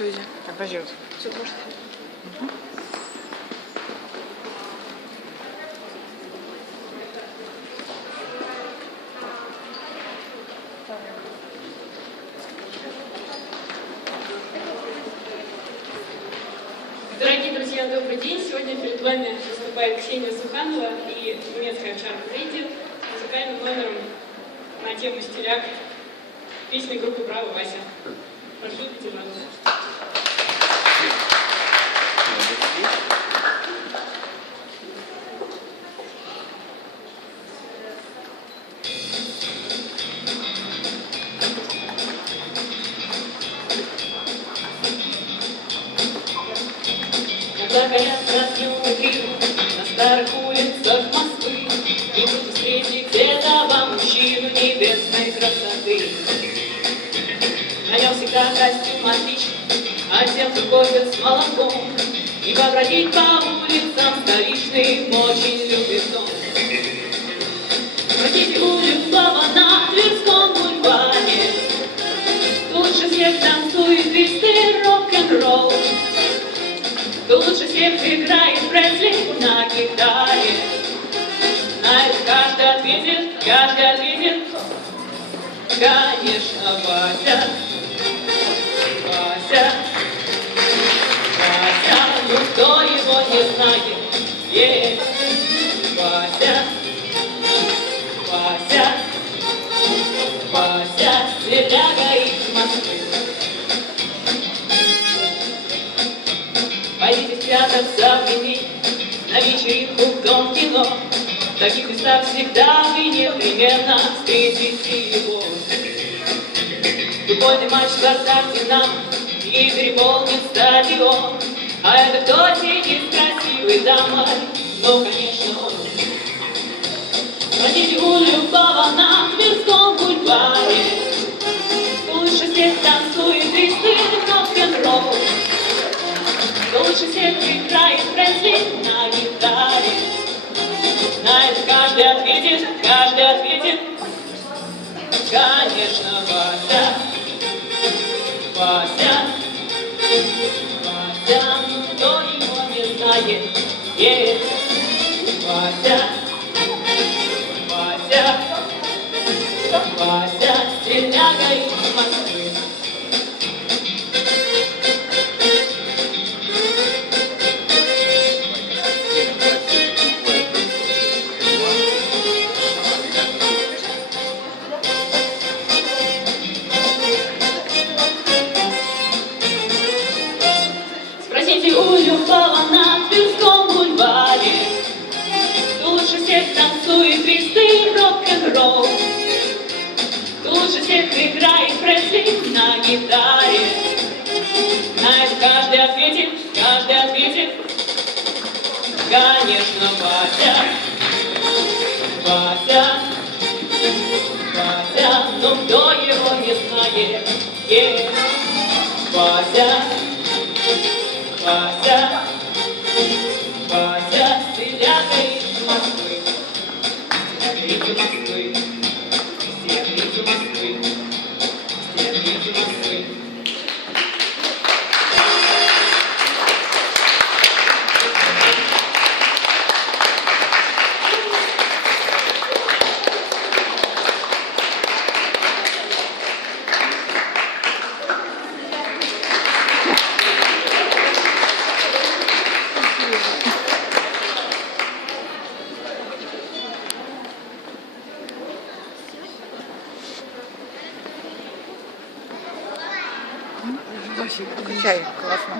очереди. Так, подожди. Все, может. Дорогие друзья, добрый день! Сегодня перед вами выступает Ксения Суханова и немецкая Sharp Radio с музыкальным номером на тему «Стиляк» песни группы «Браво, Вася». Прошу, пожалуйста. Когда горят разъемы крик на старых улицах Москвы, и будете встретить где-то вам мужчину небесной красоты. На нем всегда костюм отличный, одет в кофе с молоком, и побродить по улицам столичным очень любит он. Спросите у любого на Тверском бульваре, лучше всех танцует твисты рок-н-ролл. Лучше всех играет Пресли на гитаре. На это каждый ответит, конечно, Вася. Вася, Вася, ну кто его не знает? Есть Вася, Вася, Вася, стиляга из Москвы. Пойдите в театр современный, на вечеринку в дом кино. В таких местах всегда вы непременно встретите его. Футбольный матч «Спартак-Динамо» и переполнит стадион. А это кто сидит с красивой дамой? Ну, конечно, он. Спросите у любого на Тверском бульваре, лучше всех танцует твисты рок-н-ролл. Лучше всех играет Пресли на гитаре. На это каждый ответит, конечно, Вася. Вася, Вася, ну кто его не знает? Есть Вася, Вася, Вася, стиляга из Москвы. Спросите у любого на Тверском бульваре, лучше всех танцует твисты рок-н-ролл. Лучше всех играет Пресли на гитаре. На это каждый ответит, конечно, Вася. Вася, Вася, но кто его не знает? Есть Вася. Вася, Вася, стиляга из Москвы. Стиляга из Москвы, стиляга из Москвы, стиляга из Москвы. Вася, качай, классно.